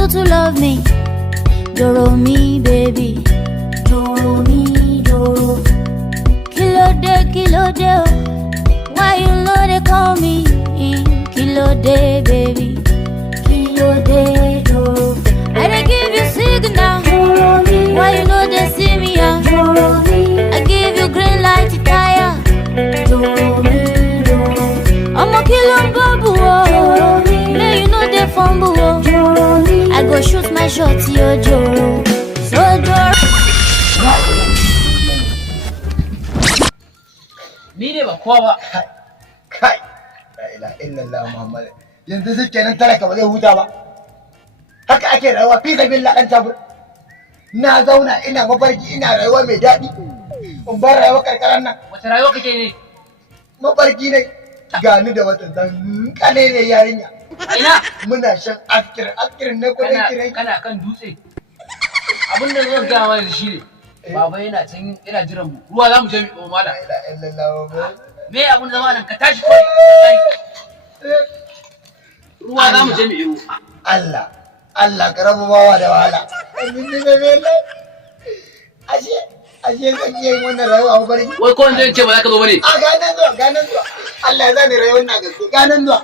you to love me. Doro me, baby. Doro me, doro. Kilo de, oh. Why you know they call me Kilo de, baby. Kilo de, doro. I dey give you signal. Doro me. Why you know they see me, ah? Doro me. I give you green light to tire. Doro me, doro. I'm a kilo babu, oh. May you know they fumble, oh. I go shoot my shot, yo, Joro. So Joro. Ni ne ba kowa ba. Kai. La ilaha illallah Muhammad. Yanzu sai kenan talaka ba zai huta ba. Haka ake rayuwa fi sabilillah dan tabur. Na zauna ina mafarki ina rayuwa mai daɗi. In bar rayuwa karkaran nan. Wace rayuwa kake ne? Mafarki ne. Gani da wata kale ne yarinya. Ina Muna shan askirin ne ko dan kirai. kana kan dutse. Abin da zan gaya mana shi ne. Baba yana can yana jiran mu. Ruwa za mu je mu mala. La ilaha illallah Muhammad. Me abin da zama nan ka tashi kawai. Ruwa za mu je mu iyo. Allah ka rabu bawa da wahala. Ashe zan iya yin wannan rayuwa a mafarki. Wai ko wanda ce ba za ka zo bane. A ganan zuwa. Allah ya zani rayuwar na gaske ganan zuwa.